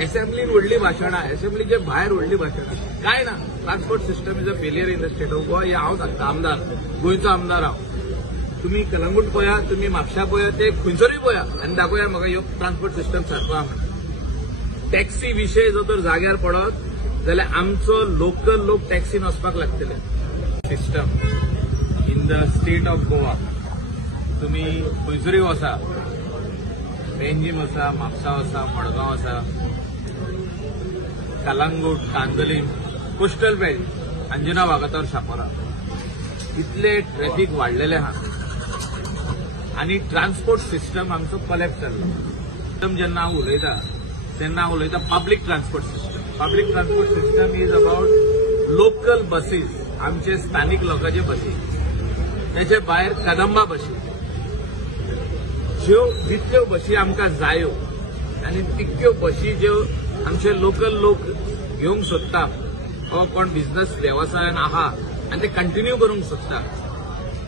असेंब्लीन व्हडली भाशणां, असेंब्लीचे भायर व्हडली भाशणां, काय ना. Transport system is a failure in the state of Goa. हे हांव सांगता, आमदार, गोंयचो आमदार हांव. तुम्ही कलंगूट पळया, तुम्ही म्हापशा पळया, ते खंयसरूय पळया आनी दाखोवया म्हाका ह्यो ट्रान्सपोर्ट सिस्टम सारको आहा म्हणून. टॅक्सी विशय जर तर जाग्यार पडत जाल्यार आमचो लोकल लोक टॅक्सीन वचपाक लागतले. System in the state of Goa तुम्ही खंयसरूय वचा, पेंजीम वचा, म्हापसा वचा, मडगांव वचा, कलंगूट, कांदोलीम, कोस्टल बेल्ट, अंजुना वागातोर, शापोरा, इतले ट्रॅफिक वाडलेले आहा आणि ट्रान्सपोर्ट सिस्टम आमचो कोलॅप्स जाल्लो. सिस्टम जेन्ना हांव उलयता तेन्ना हांव उलयता public transport system. Public transport system is about local buses, आमचे स्थानिक लोकांचे बसी, त्याचे भायर कदंबा बसी, ज्यो जितल्यो बसी आमकां जायो आनी तितक्यो बसी ज्यो आमचे लोकल लोक घेवंक सोदता, हो कोण बिझनेस वेवसायान आहा आनी ते कंटिन्यू करूंक सोदता.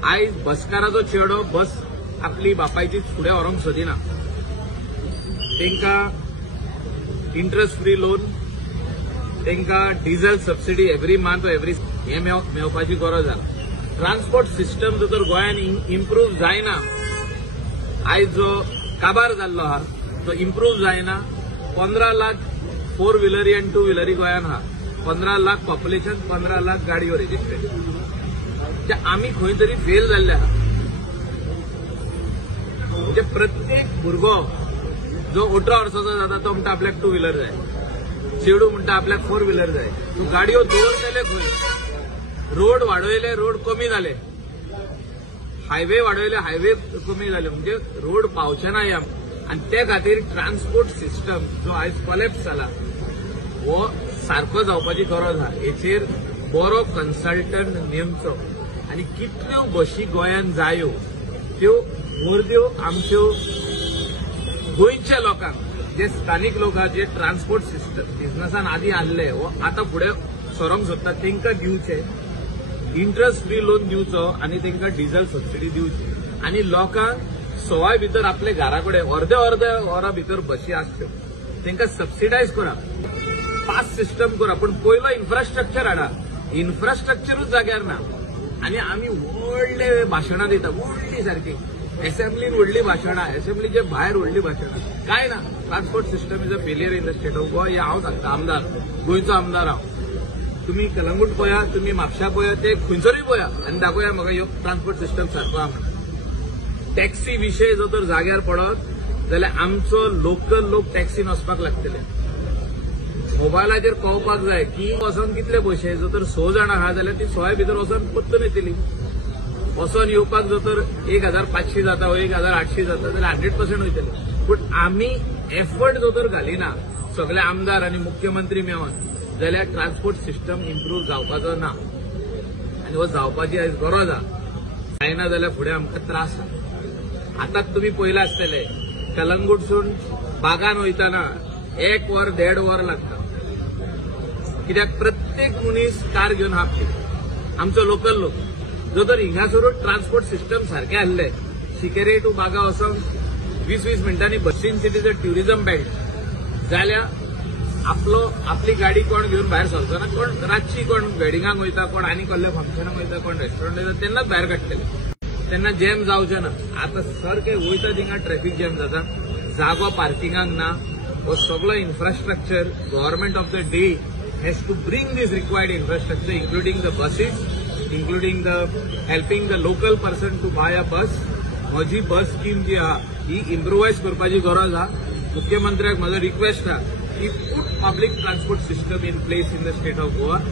आयज बसकाराचो चेडो बस आपली बापायची फुडें व्हरोंक सोदिना. तांकां इंट्रस्ट फ्री लोन, तांकां diesel subsidy every month every हे मेळपाची गरज आहा. ट्रान्सपोर्ट सिस्टम जर गोंयान इम्प्रूव्ह जायना, आयज जो काबार जाल्लो आहा तो इम्प्रूव्ह जायना. 15 लाख 4 व्हिलरी आनी 2 व्हिलरी गोंयान आहा. 15 लाख पॉप्युलेशन, 15 लाख गाडयो रजिस्ट्रेड. आमी खंय तरी फेल जाल्ले आहा. म्हणजे प्रत्येक भुरगो जो 18 वर्साचो जाता तो म्हणटा आपल्याक 2 व्हिलर जाय, चेडू म्हणटा आपल्याक 4 व्हिलर जाय. तूं गाडयो दवरतले खंय? रोड वाडयले, रोड कमी जाले. हायवे वाडयले, हायवे कमी जाले. म्हणजे रोड पावचे ना ह्या. आनी ते खातीर ट्रान्सपोर्ट सिस्टम जो आयज कोलॅप्स जाला हो सारको जावपाची गरज आहा. हेचेर बरो कन्सल्टंट नेमचो आनी कितल्यो बशी गोंयान जायो त्यो मोरद्यो आमच्यो गोंयच्या लोकांक, जे स्थानिक लोक आहा, जे ट्रान्सपोर्ट सिस्टम बिझनसान आदी आहले वो आतां फुडें सरोंक सोदता, तांकां दिवचे. इंट्रस्ट फ्री लोन दिवचो आनी तांकां डिझल सबसिडी दिवची. आनी लोकांक सवाय भितर आपले घरा कडेन अर्दे वरा भितर बसी आसच्यो, तांकां सबसिडायज करा. पास सिस्टम करा, पण पयलो इन्फ्रास्ट्रक्चर हाडा. इन्फ्रास्ट्रक्चरूच जाग्यार ना आनी आमी व्हडले भाशणां दिता, व्हडली सारकी. असेंब्लीन व्हडली भाशणां, असेंब्लीचे भायर व्हडली भाशणां, काय ना. Transport system is a failure in the state of Goa. हे हांव सांगता, आमदार, गोंयचो आमदार हांव. तुम्ही कलंगूट पळया, तुम्ही म्हापशा पळया, ते खंयसरूय पळया आनी दाखोवया म्हाका ह्यो ट्रान्सपोर्ट सिस्टम सारको आहा म्हणून. टॅक्सी विशय जर तर जाग्यार पडत जाल्यार आमचो लोकल लोक टॅक्सीन वचपाक लागतले. मोबायलाचेर कळपाक जाय की वचोन कितले पयशे. जर तर 6 जाणां आहा जाल्यार ती 6 भितर वचोन पत्तून येतली. वचोन येवपाक जर तर 1500 जाता वा 1800 जाता जाल्यार 100% वयतले. पूण आमी एफर्ट जर तर घालिना सगळे आमदार आनी मुख्यमंत्री मेळोन जाल्यार ट्रान्सपोर्ट सिस्टम इम्प्रूव्ह जावपाचो ना. आनी हो जावपाची आयज गरज आहा. जायना जाल्यार फुडें आमकां त्रास जाता. आतांच तुमी पळयला आसतले कलंगूटसून बागान वयताना 1 वर 1.5 वर लागता. कित्याक प्रत्येक मनीस कार घेवन हापचे. आमचो लोकल लोक जर तर हिंगासरूच ट्रान्सपोर्ट सिस्टम सारखे आहले, शिकेरे टू बागा वचोंक 20-20 मिनटांनी बसीन सिटीचे ट्युरिझम बँड जाल्यार आपली गाडी कोण घेवन भायर सरचो ना. कोण रातची कोण वेडिंगाक वयता, कोण आनी कसल्या फंक्शनाक वयता, कोण रेस्टॉरंट वयता, तेन्नाच भायर काडटले. तेन्ना जॅम जावचें ना. आतां सारकें वयता थिंगा ट्रॅफिक जॅम जाता, जागो पार्किंगाक ना. हो सगळो infrastructure government of the day has to bring this required infrastructure, including the buses, including the helping the local person to buy a bus. माझी बस स्कीम जी आहा ही इम्प्रोवाइज करपाची गरज आहा. मुख्यमंत्र्याक म्हजो रिक्वेस्ट आहा की put public transport system in place in the state of Goa.